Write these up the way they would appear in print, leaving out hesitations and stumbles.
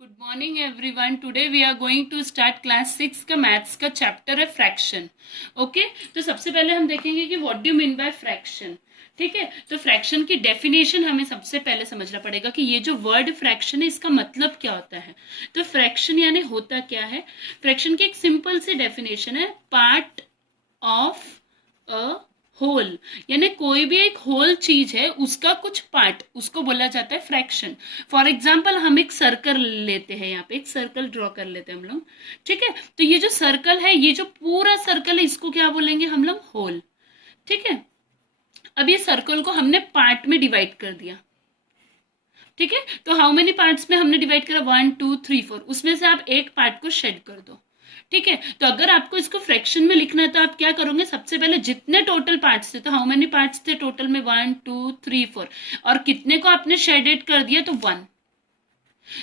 Good morning everyone. Today we are going to start class 6 का maths का chapter है fraction. Okay, तो सबसे पहले हम देखेंगे कि what do mean by fraction. ठीक है, तो फ्रैक्शन की डेफिनेशन हमें सबसे पहले समझना पड़ेगा कि ये जो वर्ड फ्रैक्शन है इसका मतलब क्या होता है। तो फ्रैक्शन यानी होता क्या है। फ्रैक्शन की एक सिंपल सी डेफिनेशन है, पार्ट ऑफ अ होल, यानी कोई भी एक होल चीज है उसका कुछ पार्ट, उसको बोला जाता है फ्रैक्शन। फॉर एग्जाम्पल हम एक सर्कल लेते हैं, यहाँ पे एक सर्कल ड्रॉ कर लेते हैं हम लोग। ठीक है, तो ये जो सर्कल है, ये जो पूरा सर्कल है, इसको क्या बोलेंगे हम लोग, होल। ठीक है, अब ये सर्कल को हमने पार्ट में डिवाइड कर दिया। ठीक है, तो हाउ मेनी पार्ट्स में हमने डिवाइड करा, 1 2 3 4, उसमें से आप एक पार्ट को शेड कर दो। ठीक है, तो अगर आपको इसको फ्रैक्शन में लिखना है तो आप क्या करोगे, सबसे पहले जितने टोटल पार्ट्स थे, तो हाउ मेनी पार्ट्स थे टोटल में, 1 2 3 4, और कितने को आपने शेडेड कर दिया, तो 1।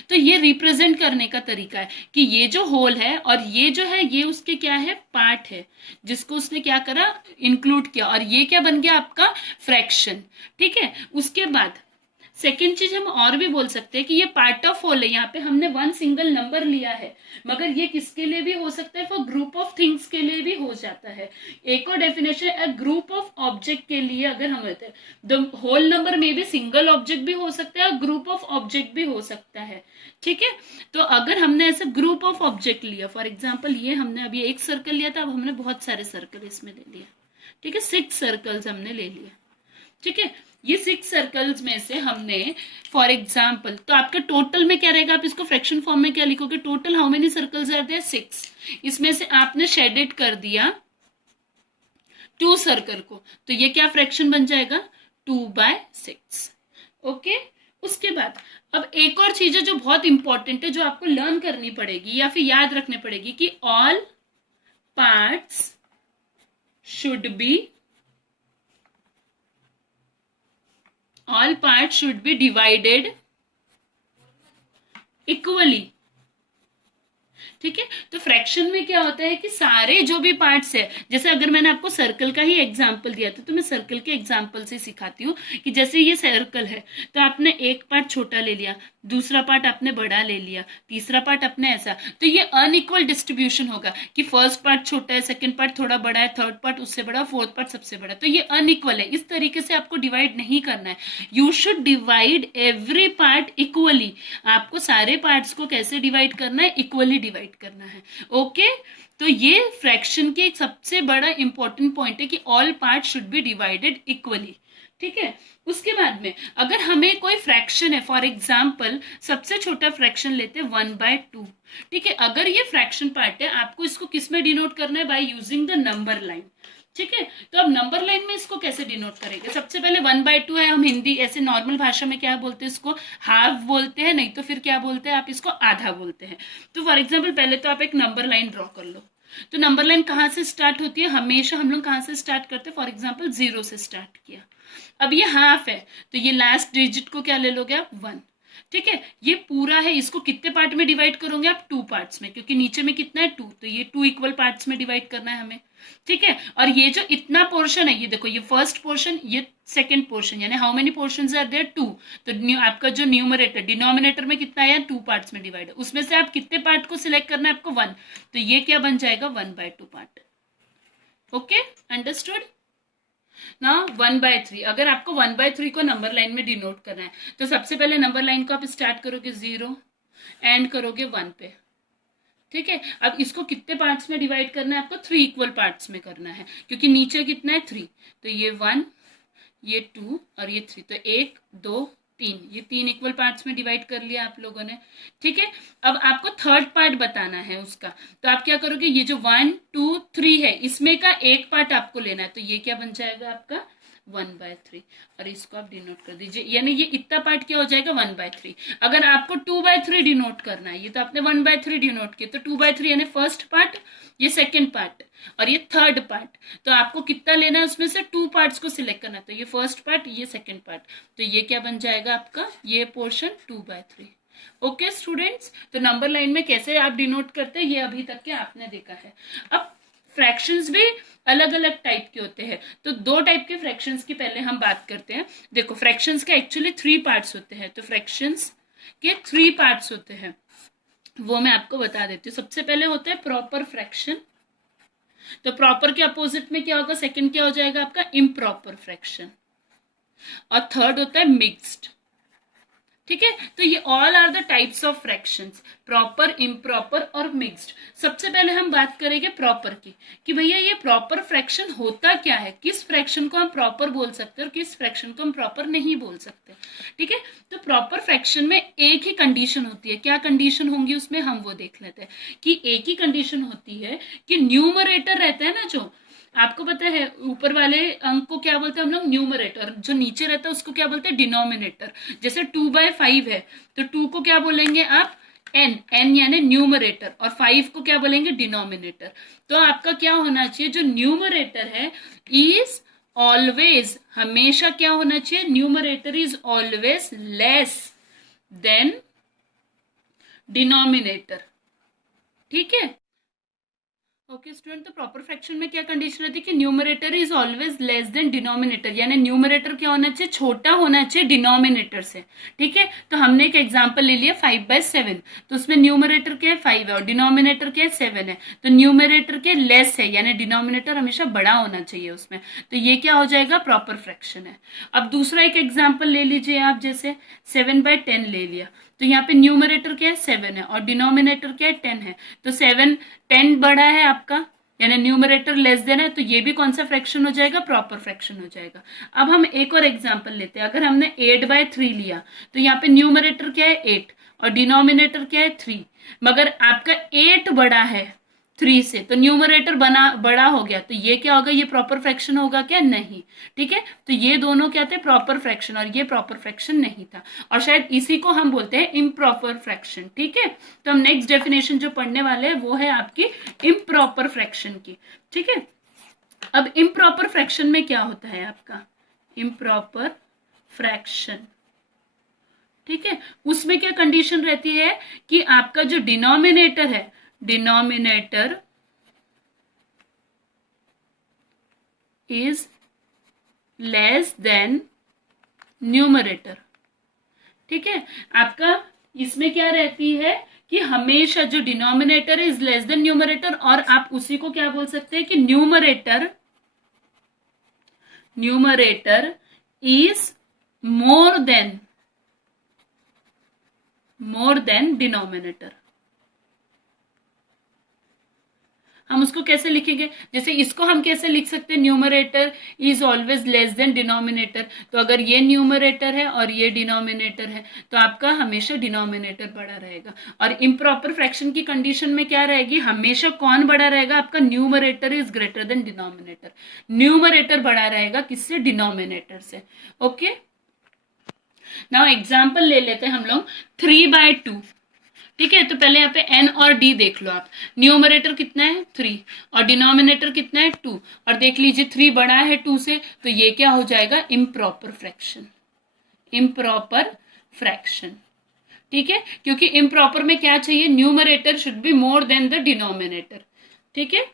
तो ये रिप्रेजेंट करने का तरीका है कि ये जो होल है और ये जो है, ये उसके क्या है, पार्ट है, जिसको उसने क्या करा, इंक्लूड किया, और ये क्या बन गया आपका फ्रैक्शन। ठीक है, उसके बाद सेकेंड चीज हम और भी बोल सकते हैं कि ये पार्ट ऑफ होल है। यहाँ पे हमने वन सिंगल नंबर लिया है, मगर ये किसके लिए भी हो सकता है, फॉर ग्रुप ऑफ थिंग्स के लिए भी हो जाता है। एक और डेफिनेशन है, ग्रुप ऑफ ऑब्जेक्ट के लिए अगर हम लेते हैं, द होल नंबर में भी सिंगल ऑब्जेक्ट भी हो सकता है और ग्रुप ऑफ ऑब्जेक्ट भी हो सकता है। ठीक है, तो अगर हमने ऐसा ग्रुप ऑफ ऑब्जेक्ट लिया, फॉर एग्जाम्पल ये हमने अभी एक सर्कल लिया था, अब हमने बहुत सारे सर्कल इसमें ले लिया। ठीक है, 6 सर्कल्स हमने ले लिया। ठीक है, ये 6 सर्कल्स में से हमने फॉर एग्जाम्पल, तो आपका टोटल में क्या रहेगा, आप इसको फ्रैक्शन फॉर्म में क्या लिखोगे, total how many circles are there, 6। इसमें से आपने शेडेड कर दिया 2 सर्कल को, तो ये क्या फ्रैक्शन बन जाएगा, 2/6। ओके, उसके बाद अब एक और चीज है जो बहुत इंपॉर्टेंट है, जो आपको लर्न करनी पड़ेगी या फिर याद रखनी पड़ेगी, कि all parts should be all parts should be divided equally। ठीक है, तो फ्रैक्शन में क्या होता है कि सारे जो भी पार्ट्स है, जैसे अगर मैंने आपको सर्कल का ही एग्जांपल दिया था, तो मैं सर्कल के एग्जांपल से सिखाती हूँ कि जैसे ये सर्कल है, तो आपने एक पार्ट छोटा ले लिया, दूसरा पार्ट आपने बड़ा ले लिया, तीसरा पार्ट आपने ऐसा, तो ये अनइक्वल डिस्ट्रीब्यूशन होगा कि फर्स्ट पार्ट छोटा है, सेकंड पार्ट थोड़ा बड़ा है, थर्ड पार्ट उससे बड़ा, फोर्थ पार्ट सबसे बड़ा, तो ये अनइक्वल है। इस तरीके से आपको डिवाइड नहीं करना है, you should divide every part equally. आपको सारे पार्ट्स को कैसे डिवाइड करना है, इक्वली डिवाइड करना है। ओके, तो ये फ्रैक्शन के एक सबसे बड़ा इंपॉर्टेंट पॉइंट है कि all part should be divided equally. ठीक है, उसके बाद में अगर हमें कोई फ्रैक्शन है, फॉर एग्जाम्पल सबसे छोटा फ्रैक्शन लेते हैं 1/2। ठीक है, अगर ये फ्रैक्शन पार्ट है, आपको इसको किस में डिनोट करना है, by using the number line. ठीक है, तो अब नंबर लाइन में इसको कैसे डिनोट करेंगे, सबसे पहले 1/2 है, हम हिंदी ऐसे नॉर्मल भाषा में क्या बोलते हैं, इसको हाफ बोलते हैं, नहीं तो फिर क्या बोलते हैं, आप इसको आधा बोलते हैं। तो फॉर एग्जाम्पल पहले तो आप एक नंबर लाइन ड्रॉ कर लो। तो नंबर लाइन कहाँ से स्टार्ट होती है, हमेशा हम लोग कहाँ से स्टार्ट करते हैं, फॉर एग्जाम्पल 0 से स्टार्ट किया। अब ये हाफ है, तो ये लास्ट डिजिट को क्या ले लोगे आप, 1। ठीक है, ये पूरा है, इसको कितने पार्ट में डिवाइड करोगे आप, 2 पार्ट्स में, क्योंकि नीचे में कितना है 2, तो ये 2 इक्वल पार्ट्स में डिवाइड करना है हमें। ठीक है, और ये जो इतना पोर्शन है, ये देखो, ये फर्स्ट पोर्शन, ये सेकंड पोर्शन, यानी how many portions are there, 2। तो आपका जो न्यूमरेटर, डिनोमिनेटर में कितना है, 2 पार्ट्स में डिवाइड है, उसमें से आप कितने पार्ट को सिलेक्ट करना है आपको, 1। तो ये क्या बन जाएगा, 1/2 पार्ट। ओके, अंडरस्टूड ना। 1/3, अगर आपको 1/3 को नंबर लाइन में डिनोट करना है, तो सबसे पहले नंबर लाइन को आप स्टार्ट करोगे 0, एंड करोगे 1 पे। ठीक है, अब इसको कितने पार्ट्स में डिवाइड करना है आपको, 3 इक्वल पार्ट्स में करना है, क्योंकि नीचे कितना है 3, तो ये 1, ये 2 और ये 3, तो 1 2 3, ये 3 इक्वल पार्ट्स में डिवाइड कर लिया आप लोगों ने। ठीक है, अब आपको थर्ड पार्ट बताना है उसका, तो आप क्या करोगे, ये जो 1 2 3 है, इसमें का एक पार्ट आपको लेना है, तो ये क्या बन जाएगा आपका 1/3, और इसको आप डिनोट कर दीजिए, यानी ये इतना पार्ट क्या हो जाएगा, 1/3। अगर आपको 2/3 डिनोट करना है, ये तो आपने 1/3 डिनोट किया, तो 2/3 यानी फर्स्ट पार्ट, ये सेकेंड पार्ट और ये थर्ड पार्ट, तो आपको कितना लेना है, उसमें से 2 पार्ट्स को सिलेक्ट करना है, तो ये फर्स्ट पार्ट, ये सेकेंड पार्ट, तो ये क्या बन जाएगा आपका, ये पोर्शन 2/3। ओके स्टूडेंट्स, तो नंबर लाइन में कैसे आप डिनोट करते हैं, ये अभी तक के आपने देखा है। अब फ्रैक्शंस भी अलग अलग टाइप के होते हैं, तो 2 टाइप के फ्रैक्शंस की पहले हम बात करते हैं। देखो, फ्रैक्शंस के एक्चुअली 3 पार्ट्स होते हैं, तो फ्रैक्शंस के 3 पार्ट्स होते हैं, वो मैं आपको बता देती हूँ। सबसे पहले होता है प्रॉपर फ्रैक्शन। तो प्रॉपर के अपोजिट में क्या होगा, सेकंड क्या हो जाएगा आपका, इम्प्रॉपर फ्रैक्शन। और थर्ड होता है मिक्स्ड। ठीक है, तो ये all are the types of fractions, proper, improper और मिक्स्ड। सबसे पहले हम बात करेंगे प्रॉपर की, कि भैया ये प्रॉपर फ्रैक्शन होता क्या है, किस फ्रैक्शन को हम प्रॉपर बोल सकते हैं और किस फ्रैक्शन को हम प्रॉपर नहीं बोल सकते। ठीक है, तो प्रॉपर फ्रैक्शन में एक ही कंडीशन होती है। क्या कंडीशन होंगी उसमें, हम वो देख लेते हैं। कि एक ही कंडीशन होती है कि न्यूमरेटर रहता है ना, जो आपको पता है ऊपर वाले अंक को क्या बोलते हैं हम लोग, न्यूमरेटर। जो नीचे रहता है उसको क्या बोलते हैं, डिनोमिनेटर। जैसे 2/5 है तो 2 को क्या बोलेंगे आप, एन यानी न्यूमरेटर, और 5 को क्या बोलेंगे, डिनोमिनेटर। तो आपका क्या होना चाहिए, जो न्यूमरेटर है इज ऑलवेज, हमेशा क्या होना चाहिए, numerator is always less than denominator. ठीक है, ओके स्टूडेंट, तो प्रॉपर फ्रैक्शन में क्या कंडीशन रहती है कि numerator is always less than denominator, यानी न्यूमरेटर क्या होना चाहिए, छोटा होना चाहिए डिनोमिनेटर से। ठीक है, तो हमने एक एग्जांपल ले लिया 5/7, तो उसमें न्यूमरेटर क्या है 5 है और डिनोमिनेटर क्या है 7 है, तो न्यूमरेटर के लेस है, यानी डिनोमिनेटर हमेशा बड़ा होना चाहिए उसमें। तो ये क्या हो जाएगा, प्रॉपर फ्रैक्शन है। अब दूसरा एक एग्जाम्पल ले लीजिए आप, जैसे 7/10 ले लिया, तो यहाँ पे न्यूमरेटर क्या है 7 है और डिनोमिनेटर क्या है 10 है। तो 10 बड़ा है आपका, यानी न्यूमरेटर लेस देन है, तो ये भी कौन सा फ्रैक्शन हो जाएगा, प्रॉपर फ्रैक्शन हो जाएगा। अब हम एक और एग्जांपल लेते हैं। अगर हमने 8/3 लिया तो यहाँ पे न्यूमरेटर क्या है 8 और डिनोमिनेटर क्या है 3, मगर आपका 8 बड़ा है 3 से, तो न्यूमरेटर बड़ा हो गया, तो ये क्या होगा, ये प्रॉपर फ्रैक्शन होगा क्या, नहीं। ठीक है, तो ये दोनों क्या थे, प्रॉपर फ्रैक्शन, और ये प्रॉपर फ्रैक्शन नहीं था, और शायद इसी को हम बोलते हैं इम्प्रॉपर फ्रैक्शन। ठीक है, तो हम नेक्स्ट डेफिनेशन जो पढ़ने वाले हैं वो है आपकी इम्प्रॉपर फ्रैक्शन की। ठीक है, अब इम्प्रॉपर फ्रैक्शन में क्या होता है आपका, इम्प्रॉपर फ्रैक्शन, ठीक है, उसमें क्या कंडीशन रहती है कि आपका जो डिनोमिनेटर है, denominator is less than numerator. ठीक है, आपका इसमें क्या रहती है कि हमेशा जो denominator is less than numerator, और आप उसी को क्या बोल सकते हैं कि numerator is more than denominator. हम उसको कैसे लिखेंगे, जैसे इसको हम कैसे लिख सकते हैं, numerator is always less than denominator. तो अगर ये न्यूमरेटर है और ये डिनोमिनेटर है तो आपका हमेशा डिनोमिनेटर बड़ा रहेगा। और इम्प्रॉपर फ्रैक्शन की कंडीशन में क्या रहेगी, हमेशा कौन बड़ा रहेगा, आपका numerator is greater than denominator. Numerator बड़ा रहेगा किससे, डिनोमिनेटर से। ओके, नाउ एग्जाम्पल ले लेते हैं हम लोग 3/2। ठीक है, तो पहले यहाँ पे n और d देख लो आप। न्यूमरेटर कितना है 3 और डिनोमिनेटर कितना है 2, और देख लीजिए 3 बड़ा है 2 से, तो ये क्या हो जाएगा, इम्प्रॉपर फ्रैक्शन। इम्प्रॉपर फ्रैक्शन, ठीक है, क्योंकि इम्प्रॉपर में क्या चाहिए, numerator should be more than the denominator. ठीक है,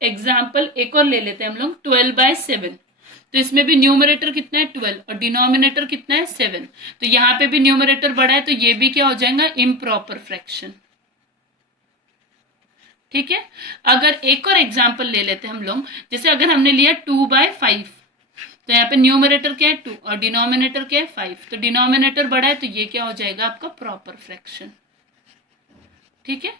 एग्जाम्पल एक और ले लेते हैं हम लोग 12/7। तो इसमें भी न्यूमरेटर कितना है 12 और डिनोमिनेटर कितना है 7, तो यहाँ पे भी न्यूमरेटर बड़ा है, तो ये भी क्या हो जाएगा, इम्प्रॉपर फ्रैक्शन। ठीक है, अगर एक और एग्जांपल ले लेते हैं हम लोग, जैसे अगर हमने लिया 2/5, तो यहाँ पे न्यूमरेटर क्या है 2 और डिनोमिनेटर क्या है 5, तो डिनोमिनेटर बड़ा है, तो ये क्या हो जाएगा आपका प्रॉपर फ्रैक्शन। ठीक है,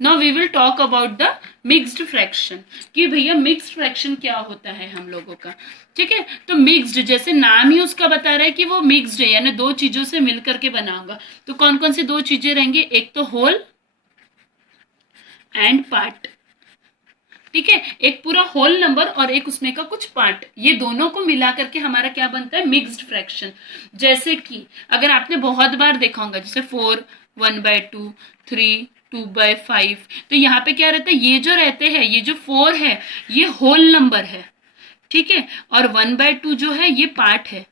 now we will talk about the mixed fraction, कि भैया मिक्स्ड फ्रैक्शन क्या होता है हम लोगों का। ठीक है, तो मिक्स्ड जैसे नाम ही उसका बता रहा है कि वो मिक्स्ड है, यानी दो चीजों से मिलकर के बना होगा। तो कौन कौन सी दो चीजें रहेंगी, एक तो होल एंड पार्ट। ठीक है, एक पूरा होल नंबर और एक उसमें का कुछ पार्ट, ये दोनों को मिला करके हमारा क्या बनता है, मिक्स्ड फ्रैक्शन। जैसे कि अगर आपने बहुत बार देखा होगा, जैसे 4 1/2, 3 2/5, तो यहाँ पे क्या रहता है, ये जो रहते हैं, ये जो 4 है ये होल नंबर है। ठीक है, और 1/2 जो है ये पार्ट है।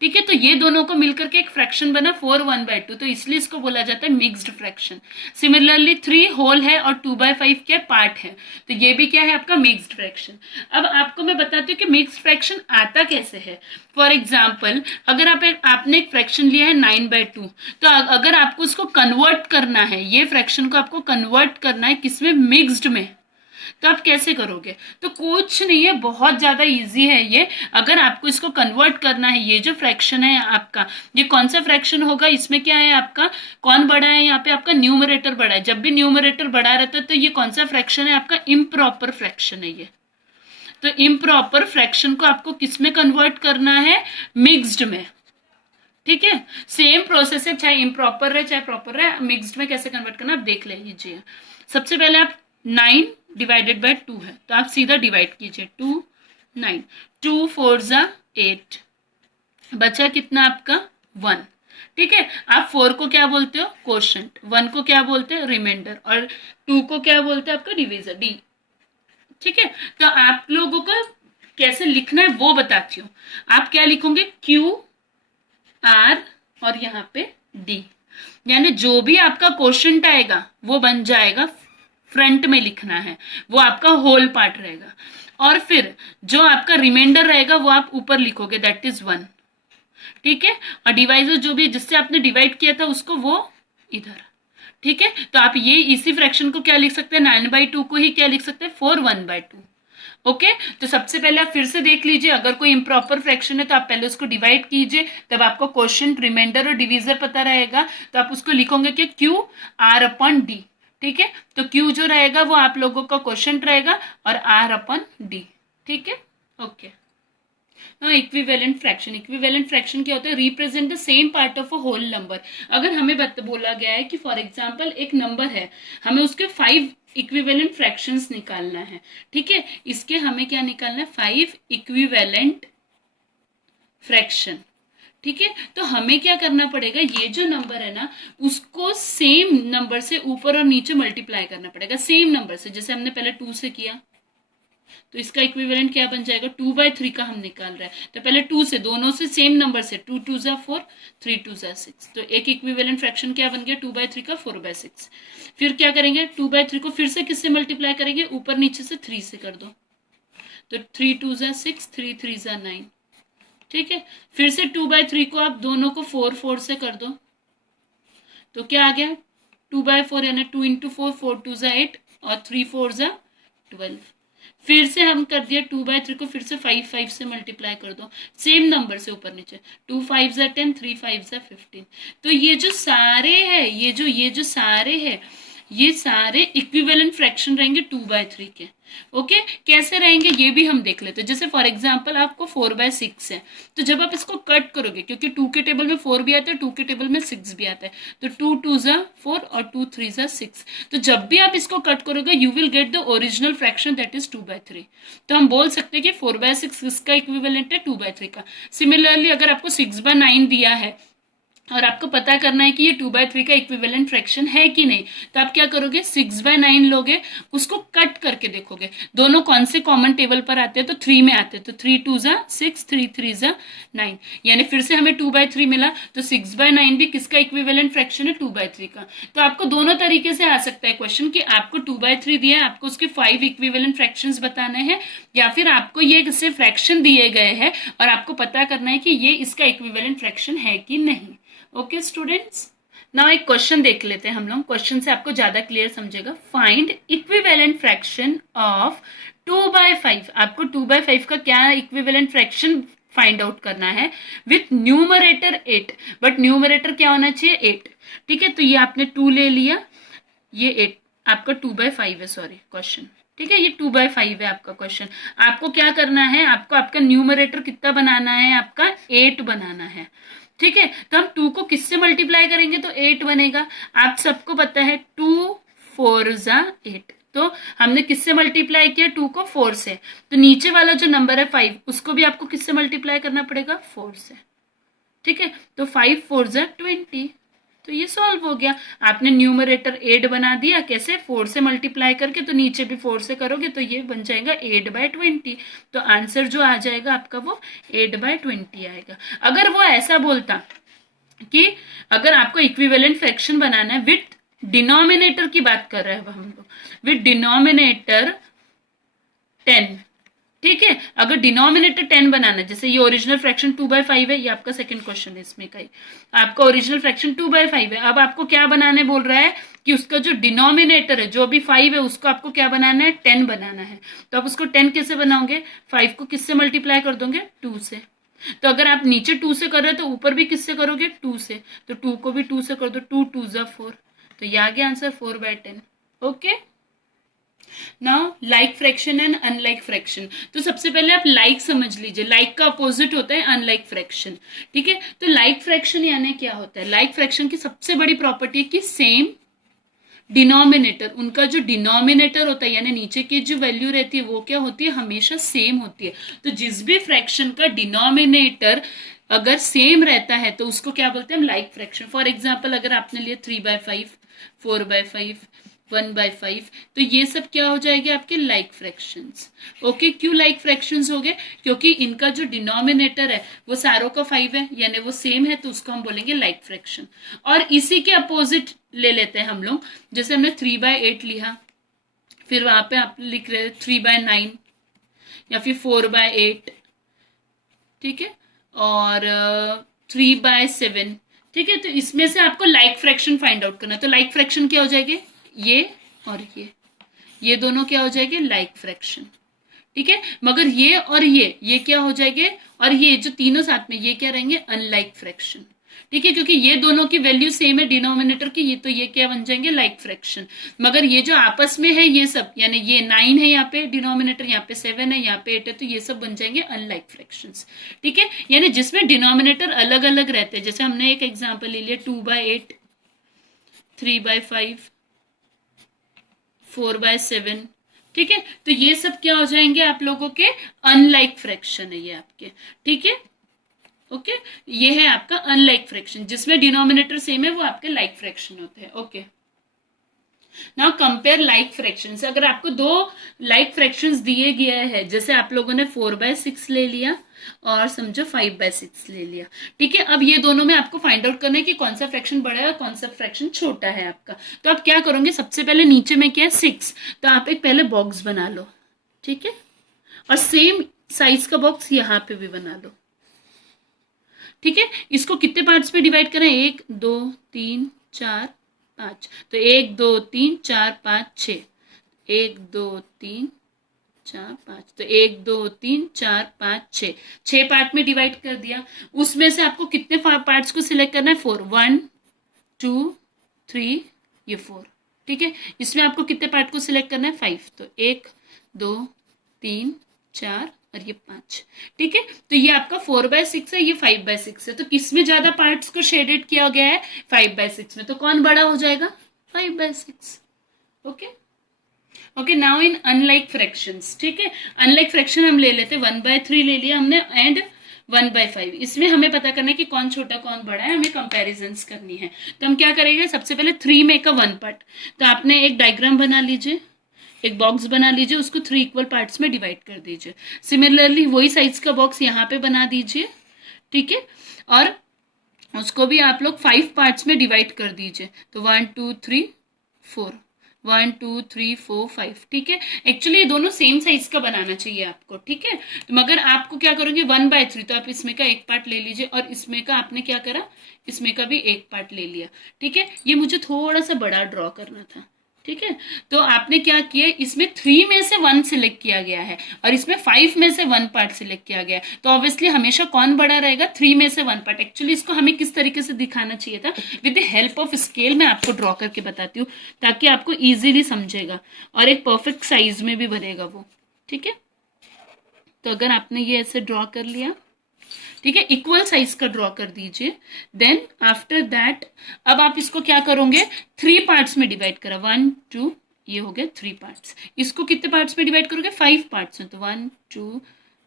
ठीक है, तो ये दोनों को मिलकर के एक फ्रैक्शन बना 4 1/2, तो इसलिए इसको बोला जाता है मिक्स्ड फ्रैक्शन। सिमिलरली 3 होल है और 2/5 क्या पार्ट है, तो ये भी क्या है आपका मिक्स्ड फ्रैक्शन। अब आपको मैं बताती हूँ कि मिक्स्ड फ्रैक्शन आता कैसे है। फॉर एग्जाम्पल, अगर आपने एक फ्रैक्शन लिया है 9/2, तो अगर आपको उसको कन्वर्ट करना है, ये फ्रैक्शन को आपको कन्वर्ट करना है किसमें, मिक्स्ड में, तो आप कैसे करोगे। तो कुछ नहीं है, बहुत ज्यादा इजी है ये। अगर आपको इसको कन्वर्ट करना है, ये जो फ्रैक्शन है आपका, ये कौन सा फ्रैक्शन होगा, इसमें क्या है आपका, कौन बड़ा है, यहाँ पे आपका न्यूमरेटर बड़ा है। जब भी न्यूमरेटर बड़ा रहता है तो ये कौन सा फ्रैक्शन है आपका, इम्प्रॉपर फ्रैक्शन है ये। तो इम्प्रॉपर फ्रैक्शन को आपको किस में कन्वर्ट करना है, मिक्स्ड में। ठीक है, सेम प्रोसेस है, चाहे इम्प्रॉपर रहे चाहे प्रॉपर रहे, मिक्स्ड में कैसे कन्वर्ट करना आप देख लीजिए। सबसे पहले आप 9/2 है, तो आप सीधा डिवाइड कीजिए, 2 9, 2 4 8, बचा कितना आपका 1। ठीक है, आप 4 को क्या बोलते हो, कोशेंट, 1 को क्या बोलते हैं, रिमाइंडर, और 2 को क्या बोलते हैं आपका, डिवीजर, डी। ठीक है, तो आप लोगों को कैसे लिखना है वो बताती हूँ। आप क्या लिखोगे, क्यू आर और यहाँ पे डी, यानी जो भी आपका क्वेश्चन आएगा वो बन जाएगा, फ्रंट में लिखना है, वो आपका होल पार्ट रहेगा, और फिर जो आपका रिमाइंडर रहेगा वो आप ऊपर लिखोगे, दैट इज 1। ठीक है, और डिवाइजर जो भी जिससे आपने डिवाइड किया था उसको वो इधर। ठीक है, तो आप ये इसी फ्रैक्शन को क्या लिख सकते हैं, 9/2 को ही क्या लिख सकते हैं, 4 1/2। ओके, तो सबसे पहले आप फिर से देख लीजिए, अगर कोई इम्प्रॉपर फ्रैक्शन है तो आप पहले उसको डिवाइड कीजिए, तब आपको क्वेश्चन, रिमाइंडर और डिवीजर पता रहेगा, तो आप उसको लिखोगे कि क्यू आर अपॉन डी। ठीक है, तो क्यू जो रहेगा वो आप लोगों का क्वेश्चन रहेगा और आर अपॉन डी। ठीक है, okay. Equivalent fraction, equivalent fraction क्या होता है, represent the same part of a whole number. अगर हमें बोला गया है कि फॉर एग्जांपल एक नंबर है, हमें उसके 5 इक्विवेलेंट फ्रैक्शंस निकालना है। ठीक है, इसके हमें क्या निकालना है, 5 इक्विवेलेंट फ्रैक्शन। ठीक है, तो हमें क्या करना पड़ेगा, ये जो नंबर है ना उसको सेम नंबर से ऊपर और नीचे मल्टीप्लाई करना पड़ेगा, सेम नंबर से, जैसे हमने पहले 2 से किया, तो इसका इक्विवेलेंट क्या बन जाएगा, 2/3 का हम निकाल रहे हैं, तो पहले 2 से, दोनों से सेम नंबर से, 2 2 4, 3 2 6, तो एक इक्विवेलेंट फ्रैक्शन क्या बन गया, 2/3 का 4/6। फिर क्या करेंगे, 2/3 को फिर से किससे मल्टीप्लाई करेंगे, ऊपर नीचे से 3 से कर दो, तो 3 2 6, 3 3 9। ठीक है, फिर से 2/3 को आप दोनों को 4 4 से कर दो, तो क्या आ गया, 2/4 यानी 2 × 4, 4 2 8, और 3 4 12। फिर से हम कर दिया 2/3 को फिर से 5 5 से मल्टीप्लाई कर दो, सेम नंबर से ऊपर नीचे, 2 5 10, 3 5 15। तो ये जो सारे हैं, ये जो सारे हैं, ये सारे इक्विवेलेंट फ्रैक्शन रहेंगे 2/3 के। ओके, कैसे रहेंगे ये भी हम देख लेते हैं। जैसे फॉर एग्जांपल आपको 4/6 है, तो जब आप इसको कट करोगे, क्योंकि 2 के टेबल में 4 भी आता है, 2 के टेबल में 6 भी आता है, तो 2 2 4 और 2 3 6, तो जब भी आप इसको कट करोगे you will get the original fraction, that is 2/3। तो हम बोल सकते हैं कि 4/6 इसका इक्विवेलेंट है 2/3 का। सिमिलरली अगर आपको 6/9 दिया है और आपको पता करना है कि ये 2/3 का इक्विवेलेंट फ्रैक्शन है कि नहीं, तो आप क्या करोगे, 6/9 लोगे, उसको कट करके देखोगे दोनों कौन से कॉमन टेबल पर आते हैं, तो 3 में आते हैं, तो 3 2 6, 3 3 9, यानी फिर से हमें 2/3 मिला, तो 6/9 भी किसका इक्विवेलेंट फ्रैक्शन है, 2/3 का। तो आपको दोनों तरीके से आ सकता है क्वेश्चन कि आपको 2/3 दिया है, आपको उसके 5 इक्विवेलेंट फ्रैक्शंस बताने हैं, या फिर आपको ये सिर्फ फ्रैक्शन दिए गए हैं और आपको पता करना है कि ये इसका इक्विवेलेंट फ्रैक्शन है कि नहीं। ओके स्टूडेंट्स, नाउ एक क्वेश्चन देख लेते हैं हम लोग, क्वेश्चन से आपको ज्यादा क्लियर समझेगा। Find equivalent fraction of 2/5। आपको 2/5 का क्या इक्विवेलेंट फ्रैक्शन फाइंड आउट करना है विथ न्यूमरेटर 8, बट न्यूमरेटर क्या होना चाहिए, 8। ठीक है, तो ये आपने 2 ले लिया, ये 8 आपका 2/5 है, सॉरी क्वेश्चन। ठीक है, ये 2/5 है आपका क्वेश्चन। आपको क्या करना है, आपको आपका न्यूमरेटर कितना बनाना है, आपका 8 बनाना है। ठीक है, तो हम 2 को किससे मल्टीप्लाई करेंगे, तो 8 बनेगा। आप सबको पता है 2 4 8, तो हमने किससे मल्टीप्लाई किया, 2 को 4 से, तो नीचे वाला जो नंबर है 5 उसको भी आपको किससे मल्टीप्लाई करना पड़ेगा, 4 से। ठीक है, तो 5 4 20, तो ये सॉल्व हो गया। आपने न्यूमरेटर 8 बना दिया, कैसे, 4 से मल्टीप्लाई करके, तो नीचे भी 4 से करोगे तो ये बन जाएगा 8/20। तो आंसर जो आ जाएगा आपका वो 8/20 आएगा। अगर वो ऐसा बोलता कि अगर आपको इक्विवेलेंट फ्रैक्शन बनाना है विथ डिनोमिनेटर की बात कर रहे हैं हम लोग, विथ डिनोमिनेटर 10, ठीक है, अगर डिनोमिनेटर 10 बनाना, जैसे ये ओरिजिनल फ्रैक्शन 2/5 है, ये आपका सेकंड क्वेश्चन है इसमें का ही, आपका ओरिजिनल फ्रैक्शन 2/5 है। अब आपको क्या बनाने बोल रहा है कि उसका जो डिनोमिनेटर है, जो भी 5 है, उसको आपको क्या बनाना है, 10 बनाना है। तो आप उसको 10 कैसे बनाओगे, 5 को किससे मल्टीप्लाई कर दोगे, 2 से। तो अगर आप नीचे 2 से कर रहे हो तो ऊपर भी किससे करोगे, 2 से। तो 2 को भी 2 से कर दो, 2 2 जा 4। तो ये आ गया answer 4/10। Okay, now like fraction and unlike fraction. तो सबसे पहले आप लाइक समझ लीजिए, लाइक का अपोजिट होता है अनलाइक फ्रैक्शन, ठीक है। तो लाइक फ्रैक्शन यानी क्या होता है, लाइक फ्रैक्शन की सबसे बड़ी प्रॉपर्टी है कि सेम डिनोमिनेटर, उनका जो डिनोमिनेटर होता है यानी नीचे की जो वैल्यू रहती है वो क्या होती है, हमेशा सेम होती है। तो जिस भी फ्रैक्शन का डिनोमिनेटर अगर सेम रहता है तो उसको क्या बोलते हैं हम, लाइक फ्रैक्शन। फॉर एग्जाम्पल अगर आपने लिया 3/5, 4/5, 1/5, तो ये सब क्या हो जाएंगे आपके लाइक फ्रैक्शंस। ओके, क्यों लाइक फ्रैक्शंस हो गए, क्योंकि इनका जो डिनोमिनेटर है वो सारों का 5 है यानी वो सेम है, तो उसको हम बोलेंगे लाइक फ्रैक्शन। और इसी के अपोजिट ले लेते हैं हम लोग, जैसे हमने 3/8 लिया, फिर वहां पे आप लिख रहे 3/9 या फिर 4/8, ठीक है, और 3/7, ठीक है। तो इसमें से आपको लाइक फ्रैक्शन फाइंड आउट करना है। तो लाइक फ्रैक्शन क्या हो जाएंगे, ये और ये दोनों क्या हो जाएंगे, लाइक फ्रैक्शन, ठीक है। मगर ये और ये क्या हो जाएंगे, और ये जो तीनों साथ में ये क्या रहेंगे, अनलाइक फ्रैक्शन, ठीक है, क्योंकि ये दोनों की वैल्यू सेम है डिनोमिनेटर की, ये तो ये क्या बन जाएंगे, लाइक फ्रैक्शन। मगर ये जो आपस में है ये सब, यानी ये 9 है यहाँ पे डिनोमिनेटर, यहाँ पे 7 है, यहाँ पे 8 है, तो ये सब बन जाएंगे अनलाइक फ्रैक्शंस, ठीक है। यानी जिसमें डिनोमिनेटर अलग अलग रहते हैं, जैसे हमने एक एग्जाम्पल ले लिया 2/8, 3/5, 4/7, ठीक है। तो ये सब क्या हो जाएंगे आप लोगों के अनलाइक फ्रैक्शन है ये आपके, ठीक है। ओके, ये है आपका अनलाइक फ्रैक्शन, जिसमें डिनोमिनेटर सेम है वो आपके लाइक फ्रैक्शन होते हैं। Okay, now compare like fractions. अगर आपको दो लाइक फ्रैक्शंस दिए गए हैं, जैसे आप लोगों ने 4/6 ले लिया और समझो 5/6 ले लिया, ठीक है। अब ये दोनों में आपको फाइंड आउट करना है कि कौन सा फ्रैक्शन बड़ा है और कौन सा फ्रैक्शन छोटा है आपका। तो आप क्या करोगे, सबसे पहले नीचे में क्या है 6, तो आप एक पहले बॉक्स बना लो, ठीक है, और सेम साइज का बॉक्स यहाँ पे भी बना लो, ठीक है। इसको कितने पार्ट्स पे डिवाइड करें, 1 2 3 4 5, तो 1 2 3 4 5 6, 1 2 3 4 5, तो 1 2 3 4 5 6, 6 पार्ट में डिवाइड कर दिया। उसमें से आपको कितने पार्ट्स को सिलेक्ट करना है, 4, 1 2 3, ये 4, ठीक है। इसमें आपको कितने पार्ट को सिलेक्ट करना है, 5, तो 1 2 3 4 और ये 5, ठीक है। तो ये आपका 4/6 है, ये 5/6 है। तो किसमें ज्यादा पार्ट्स को शेडेड किया गया है, 5/6 में। तो कौन बड़ा हो जाएगा, 5/6। Okay, okay, now in unlike fractions, ठीक है। अनलाइक फ्रैक्शन हम ले लेते, 1/3 ले लिया हमने एंड 1/5। इसमें हमें पता करना है कि कौन छोटा कौन बड़ा है, हमें कंपैरिजंस करनी है। तो हम क्या करेंगे, सबसे पहले 3 में का 1 पार्ट, तो आपने एक डायग्राम बना लीजिए, एक बॉक्स बना लीजिए, उसको 3 इक्वल पार्ट्स में डिवाइड कर दीजिए। सिमिलरली वही साइज का बॉक्स यहाँ पे बना दीजिए, ठीक है, और उसको भी आप लोग 5 पार्ट्स में डिवाइड कर दीजिए। तो 1 2 3 4, 1 2 3 4 5, ठीक है। एक्चुअली ये दोनों सेम साइज का बनाना चाहिए आपको, ठीक है। तो मगर आपको क्या करोगे, 1/3, तो आप इसमें का एक पार्ट ले लीजिए और इसमें का आपने क्या करा, इसमें का भी एक पार्ट ले लिया, ठीक है। ये मुझे थोड़ा सा बड़ा ड्रॉ करना था, ठीक है। तो आपने क्या किया, इसमें 3 में से 1 सिलेक्ट किया गया है और इसमें 5 में से 1 पार्ट सिलेक्ट किया गया है, तो ऑब्वियसली हमेशा कौन बड़ा रहेगा, 3 में से 1 पार्ट। एक्चुअली इसको हमें किस तरीके से दिखाना चाहिए था, with the help of scale मैं आपको ड्रॉ करके बताती हूँ ताकि आपको इजीली समझेगा और एक परफेक्ट साइज में भी बनेगा वो, ठीक है। तो अगर आपने ये ऐसे ड्रॉ कर लिया, ठीक है, इक्वल साइज का ड्रॉ कर दीजिए। देन आफ्टर दैट अब आप इसको क्या करोगे, 3 पार्ट्स में डिवाइड करा, 1 2, ये हो गया 3 पार्ट्स। इसको कितने पार्ट्स में डिवाइड करोगे, 5 पार्ट्स में, तो 1 2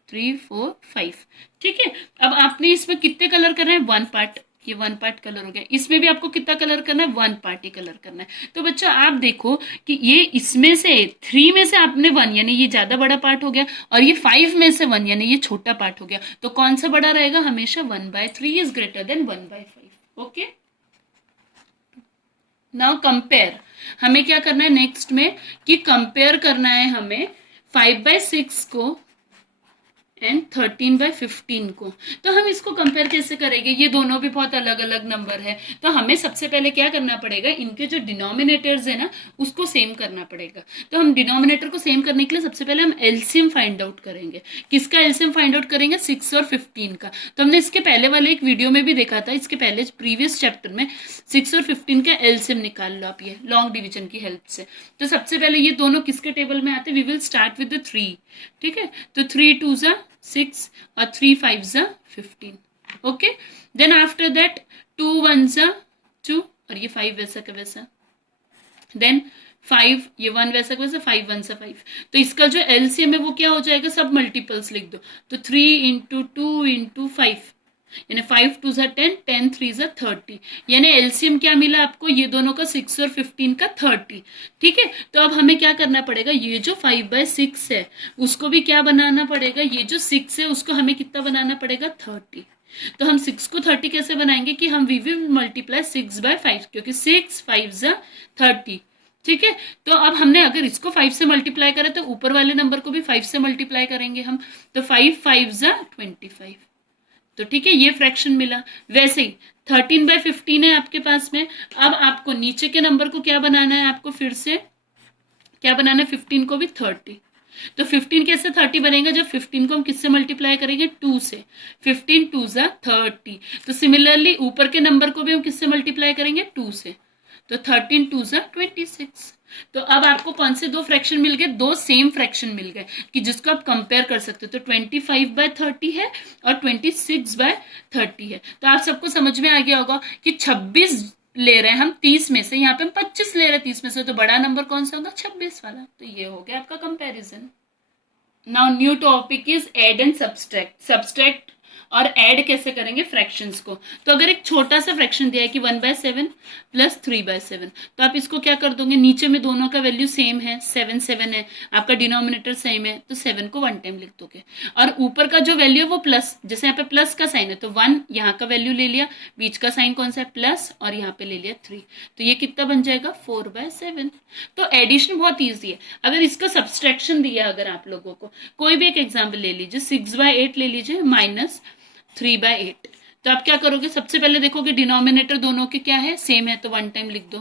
3 4 5, ठीक है। अब आपने इसमें कितने कलर करना है, 1 पार्ट, ये 1 पार्ट कलर हो गया। इसमें भी आपको कितना कलर करना है, 1 पार्ट ही कलर करना है। तो बच्चों आप देखो कि ये इसमें से 3 में से आपने 1 यानी ये ज्यादा बड़ा पार्ट हो गया, और ये 5 में से 1 यानी ये छोटा पार्ट हो गया। तो कौन सा बड़ा रहेगा, हमेशा 1/3 is greater than 1/5। Okay, now compare. हमें क्या करना है नेक्स्ट में कि कंपेयर करना है हमें 5/6 को एंड 13/15 को। तो हम इसको कंपेयर कैसे करेंगे, ये दोनों भी बहुत अलग अलग नंबर है। तो हमें सबसे पहले क्या करना पड़ेगा, इनके जो डिनोमिनेटर्स है ना उसको सेम करना पड़ेगा। तो हम डिनोमिनेटर को सेम करने के लिए सबसे पहले हम एलसीएम फाइंड आउट करेंगे। किसका एलसीएम फाइंड आउट करेंगे, 6 और 15 का। तो हमने इसके पहले वाले एक वीडियो में भी देखा था, इसके पहले प्रीवियस चैप्टर में 6 और 15 का एलसीएम निकाल लो आप ये लॉन्ग डिवीजन की हेल्प से। तो सबसे पहले ये दोनों किसके टेबल में आते हैं, we will start with the 3। ठीक है, तो 3 2 6 और 3 5 15। ओके, देन आफ्टर दैट 2 1 2 और ये 5 वैसा का वैसा, देन 5 ये 1 वैसा का वैसा, 5 1 5। तो इसका जो एलसीएम है वो क्या हो जाएगा, सब मल्टीपल्स लिख दो। तो 3 × 2 × 5 यानी 5 2 10, 10 3 30। यानी एलसीएम क्या मिला आपको, ये दोनों का 6 और 15 का 30। ठीक है, तो अब हमें क्या करना पड़ेगा, ये जो 5/6 है उसको भी क्या बनाना पड़ेगा, ये जो 6 है उसको हमें कितना बनाना पड़ेगा, 30। तो हम 6 को 30 कैसे बनाएंगे कि हम वी विल मल्टीप्लाई 6/5, क्योंकि 6 5 30। ठीक है, तो अब हमने अगर इसको 5 से मल्टीप्लाई करा तो ऊपर वाले नंबर को भी 5 से मल्टीप्लाई करेंगे हम। तो 5 5 25। तो ठीक है, ये फ्रैक्शन मिला। वैसे ही 13/15 है आपके पास में। अब आपको नीचे के नंबर को क्या बनाना है, आपको फिर से क्या बनाना है, 15 को भी 30। तो 15 कैसे 30 बनेगा, जब 15 को हम किससे मल्टीप्लाई करेंगे, 2 से। 15 2 30। तो सिमिलरली ऊपर के नंबर को भी हम किससे मल्टीप्लाई करेंगे, 2 से। तो 13 2 26। तो अब आपको कौन से दो फ्रैक्शन मिल गए, दो सेम फ्रैक्शन मिल गए कि जिसको आप कंपेयर कर सकते हो। तो 25/30 है और 26/30 है। तो आप सबको समझ में आ गया होगा कि 26 ले रहे हैं हम 30 में से, यहाँ पे हम 25 ले रहे हैं 30 में से, तो बड़ा नंबर कौन सा होगा, 26 वाला। तो ये हो गया आपका comparison. Now new topic is add and subtract. Subtract और ऐड कैसे करेंगे फ्रैक्शंस को। तो अगर एक छोटा सा फ्रैक्शन दिया है कि 1/7 प्लस 3/7, तो आप इसको क्या कर दोगे, नीचे में दोनों का वैल्यू सेम है, 7 7 है, आपका डिनोमिनेटर सेम है, तो 7 को 1 टाइम लिख दोगे। और ऊपर का जो वैल्यू है वो प्लस, जैसे यहाँ पे प्लस का साइन है तो 1 यहाँ का वैल्यू ले लिया, बीच का साइन कौन सा है प्लस, और यहाँ पे ले लिया 3। तो ये कितना बन जाएगा 4/7। तो एडिशन बहुत ईजी है। अगर इसका सब्सट्रैक्शन दिया अगर आप लोगों को, कोई भी एक एग्जाम्पल ले लीजिए, 6/8 ले लीजिए माइनस 3/8। तो आप क्या करोगे, सबसे पहले देखोगे डिनोमिनेटर दोनों के क्या है, सेम है, तो 1 टाइम लिख दो।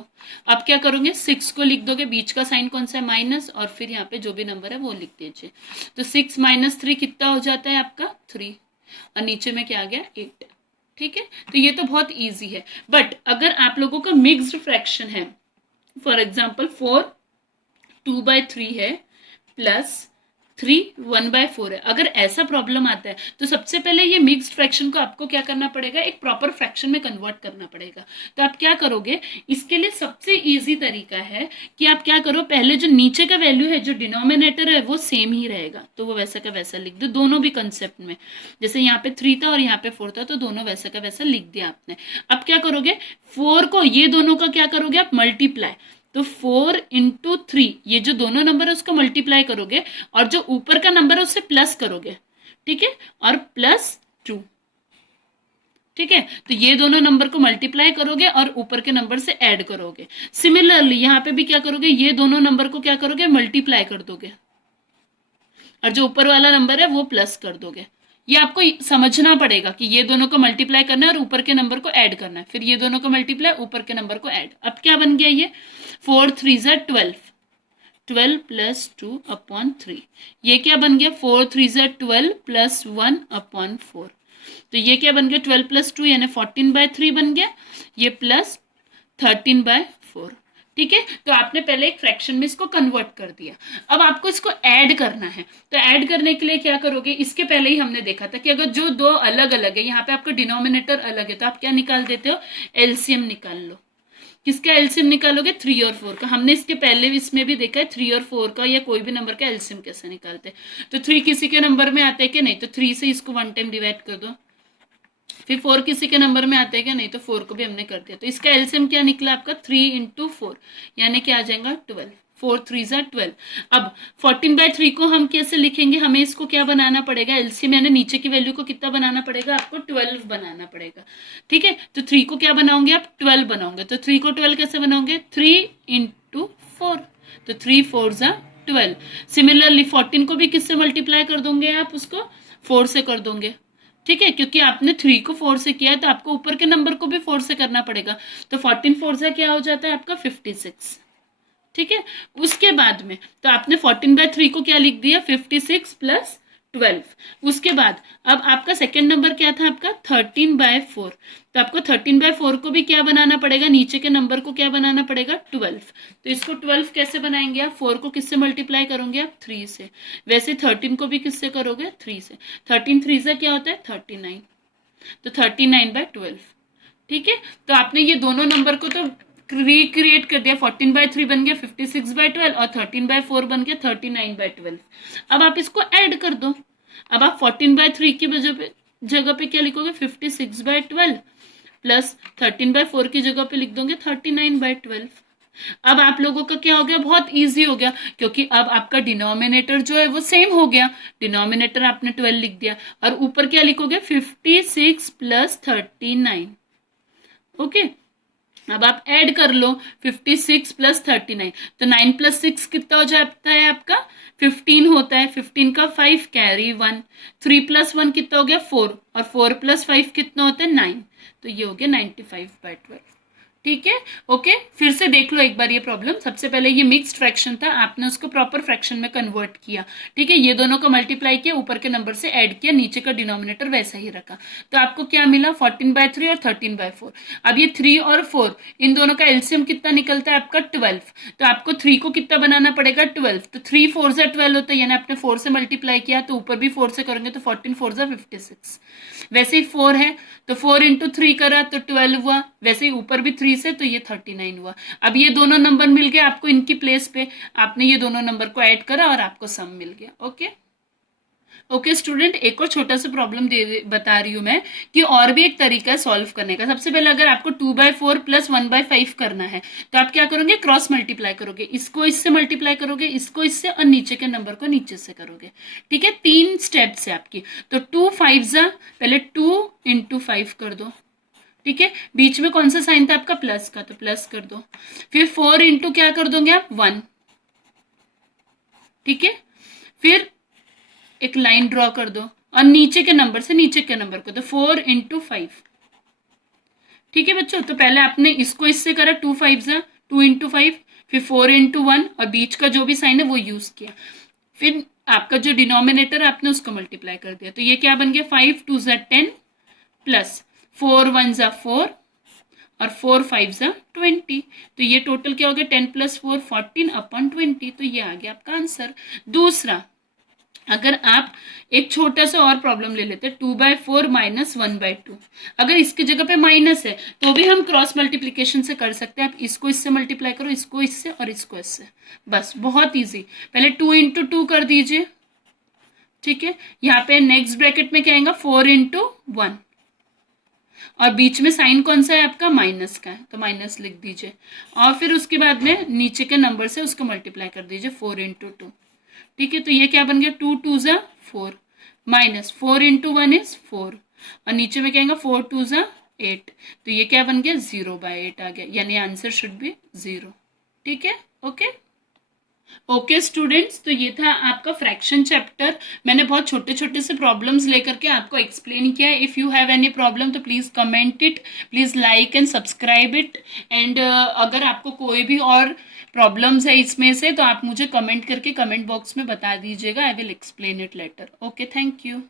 अब क्या करोगे, 6 को लिख दोगे, बीच का साइन कौन सा है माइनस, और फिर यहाँ पे जो भी नंबर है वो लिख दीजिए। तो 6 - 3 कितना हो जाता है आपका 3, और नीचे में क्या आ गया 8। ठीक है, तो ये तो बहुत ईजी है। बट अगर आप लोगों का मिक्स्ड फ्रैक्शन है, फॉर एग्जाम्पल 4 2/3 है प्लस 3 1/4 है, अगर ऐसा प्रॉब्लम आता है तो सबसे पहले ये मिक्स्ड फ्रैक्शन को आपको क्या करना पड़ेगा, एक प्रॉपर फ्रैक्शन में कन्वर्ट करना पड़ेगा। तो आप क्या करोगे, इसके लिए सबसे इजी तरीका है कि आप क्या करो, पहले जो नीचे का वैल्यू है, जो डिनोमिनेटर है वो सेम ही रहेगा, तो वो वैसा का वैसा लिख दो दोनों भी कंसेप्ट में। जैसे यहाँ पे 3 था और यहाँ पे 4 था, तो दोनों वैसा का वैसा लिख दिया आपने। अब क्या करोगे, 4 को ये दोनों का क्या करोगे आप मल्टीप्लाई, तो 4 × 3 ये जो दोनों नंबर है उसको मल्टीप्लाई करोगे, और जो ऊपर का नंबर है उससे प्लस करोगे। ठीक है, और +2। ठीक है, तो ये दोनों नंबर को मल्टीप्लाई करोगे और ऊपर के नंबर से ऐड करोगे। सिमिलरली यहाँ पे भी क्या करोगे, ये दोनों नंबर को क्या करोगे मल्टीप्लाई कर दोगे, और जो ऊपर वाला नंबर है वो प्लस कर दोगे। ये आपको समझना पड़ेगा कि ये दोनों को मल्टीप्लाई करना है और ऊपर के नंबर को ऐड करना है, फिर ये दोनों को मल्टीप्लाई, ऊपर के नंबर को ऐड। अब क्या बन गया ये 4 3 12, 12 + 2/3। ये क्या बन गया 4 3 12 + 1/4। तो ये क्या बन गया 12 + 2 यानी 14/3 बन गया, ये प्लस 13/4। ठीक है, तो आपने पहले एक फ्रैक्शन में इसको कन्वर्ट कर दिया। अब आपको इसको ऐड करना है, तो ऐड करने के लिए क्या करोगे, इसके पहले ही हमने देखा था कि अगर जो दो अलग अलग है, यहाँ पे आपका डिनोमिनेटर अलग है, तो आप क्या निकाल देते हो, एलसीएम निकाल लो। किसका एलसीएम निकालोगे, 3 और 4 का। हमने इसके पहले इसमें भी देखा है 3 और 4 का या कोई भी नंबर का एलसीएम कैसे निकालते हैं। तो 3 किसी के नंबर में आता है कि नहीं, तो 3 से इसको 1 टाइम डिवाइड कर दो, फिर 4 किसी के नंबर में आते हैं क्या, नहीं, तो 4 को भी हमने कर दिया। तो इसका एलसीएम क्या निकला आपका 3 इंटू 4, यानी क्या आ जाएगा 12, 4 3 ज़ा 12। अब 14/3 को हम कैसे लिखेंगे, हमें इसको क्या बनाना पड़ेगा, एलसीएम यानी नीचे की वैल्यू को कितना बनाना पड़ेगा, आपको 12 बनाना पड़ेगा। ठीक है, तो 3 को क्या बनाओगे आप, 12 बनाओगे। तो 3 को 12 कैसे बनाओगे, 3 इंटू 4, तो 3 4 ज़ा 12। सिमिलरली 14 को भी किससे मल्टीप्लाई कर दोगे आप, उसको 4 से कर दोगे। ठीक है, क्योंकि आपने 3 को 4 से किया है तो आपको ऊपर के नंबर को भी 4 से करना पड़ेगा। तो 14 4 से क्या हो जाता है आपका 56। ठीक है, उसके बाद में तो आपने 14/3 को क्या लिख दिया, 56 प्लस 12। उसके बाद अब आपका सेकेंड नंबर क्या था आपका 13/4, तो आपको 13/4 को भी क्या बनाना पड़ेगा, नीचे के नंबर को क्या बनाना पड़ेगा 12। तो इसको 12 कैसे बनाएंगे आप, 4 को किससे मल्टीप्लाई करोगे आप 3 से, वैसे 13 को भी किससे करोगे 3 से। 13 3 से क्या होता है 39, तो 39/12। ठीक है, तो आपने ये दोनों नंबर को तो रिक्रिएट कर दिया, 14/3 बन गया 56/12 और 13/4 बन गया 39/12। अब आप इसको ऐड कर दो। अब आप 14/3 की जगह पे क्या लिखोगे 56/12 प्लस 13/4 की जगह पे लिख दोगे 39/12। अब आप लोगों का क्या हो गया, बहुत इजी हो गया, क्योंकि अब आपका डिनोमिनेटर जो है वो सेम हो गया। डिनोमिनेटर आपने 12 लिख दिया और ऊपर क्या लिखोगे 56 प्लस 39। ओके, अब आप ऐड कर लो 56 प्लस 39, तो 9 प्लस 6 कितना हो जाता है आपका 15 होता है। 15 का 5 कैरी 1, 3 प्लस 1 कितना हो गया 4, और 4 प्लस 5 कितना होता है 9, तो ये हो गया 95/12। ठीक है, ओके, फिर से देख लो एक बार ये प्रॉब्लम। सबसे पहले ये मिक्स्ड फ्रैक्शन था, आपने उसको प्रॉपर फ्रैक्शन में कन्वर्ट किया। ठीक है, ये दोनों को मल्टीप्लाई किया, ऊपर के नंबर से ऐड किया, नीचे का डिनोमिनेटर वैसा ही रखा, तो आपको क्या मिला 14/3 और 13/4। अब ये 3 और 4 इन दोनों का एलसीएम कितना निकलता है आपका 12, तो आपको 3 को कितना बनाना पड़ेगा 12, तो 3 4 ज़ा 12 होता है, यानी आपने 4 से मल्टीप्लाई किया तो ऊपर भी 4 से करेंगे तो 14 4 ज़ा 56। वैसे ही 4 है तो 4 इंटू 3 करा तो 12 हुआ, वैसे ही ऊपर भी 3 से तो ये 39 हुआ। अब ये दोनों नंबर मिल गए आपको, इनकी प्लेस पे आपने ये दोनों नंबर को ऐड करा और आपको सम मिल गया। ओके ओके स्टूडेंट, एक और छोटा सा प्रॉब्लम बता रही हूँ मैं कि और भी एक तरीका है सॉल्व करने का। सबसे पहले अगर आपको 2/4 प्लस 1/5 करना है तो आप क्या करोगे, क्रॉस मल्टीप्लाई करोगे, इसको इससे मल्टीप्लाई करोगे, इसको इससे, और नीचे के नंबर को नीचे से करोगे। ठीक है, 3 स्टेप्स है आपकी। तो 2 5 ज़ा, पहले 2 इंटू 5 कर दो। ठीक है, बीच में कौन सा साइन था आपका प्लस का, तो प्लस कर दो। फिर 4 इंटू क्या कर दोगे आप 1। ठीक है, फिर एक लाइन ड्रॉ कर दो और नीचे के नंबर से नीचे के नंबर को, तो 4 इंटू 5। ठीक है बच्चों, तो पहले आपने इसको इससे करा 2 5 ज़ा 2 इंटू 5, फिर 4 इंटू 1 और बीच का जो भी साइन है वो यूज किया, फिर आपका जो डिनोमिनेटर आपने उसको मल्टीप्लाई कर दिया, तो ये क्या बन गया 5 2 ज़ा 10 प्लस 4 1 ज़ा 4 और 4 5 ज़ा 20, तो ये टोटल क्या हो गया 10 प्लस 4 14/20, तो ये आ गया आपका आंसर। दूसरा, अगर आप एक छोटा सा और प्रॉब्लम ले लेते 2/4 माइनस 1/2, अगर इसकी जगह पे माइनस है तो भी हम क्रॉस मल्टीप्लीकेशन से कर सकते हैं। आप इसको इससे मल्टीप्लाई करो, इसको इससे और इसको इससे, बस बहुत इजी। पहले 2 इंटू 2 कर दीजिए। ठीक है, यहाँ पे नेक्स्ट ब्रैकेट में क्या आएगा 4 इंटू 1 और बीच में साइन कौन सा है आपका माइनस का है, तो माइनस लिख दीजिए, और फिर उसके बाद में नीचे के नंबर से उसको मल्टीप्लाई कर दीजिए 4 इंटू 2। ठीक है, तो ये क्या बन गया 2 2 ज़ा 4 माइनस 4 इंटू 1 इज 4 और नीचे में क्या आएगा 4 2 ज़ा 8, तो ये क्या बन गया 0/8 आ गया, यानी आंसर शुड बी 0। ठीक है, ओके ओके स्टूडेंट्स, तो ये था आपका फ्रैक्शन चैप्टर। मैंने बहुत छोटे छोटे से प्रॉब्लम्स लेकर के आपको एक्सप्लेन किया। If you have any problem तो please comment it, please like and subscribe it, and अगर आपको कोई भी और प्रॉब्लम्स है इसमें से तो आप मुझे कमेंट करके कमेंट बॉक्स में बता दीजिएगा। I will explain it later. Okay, thank you.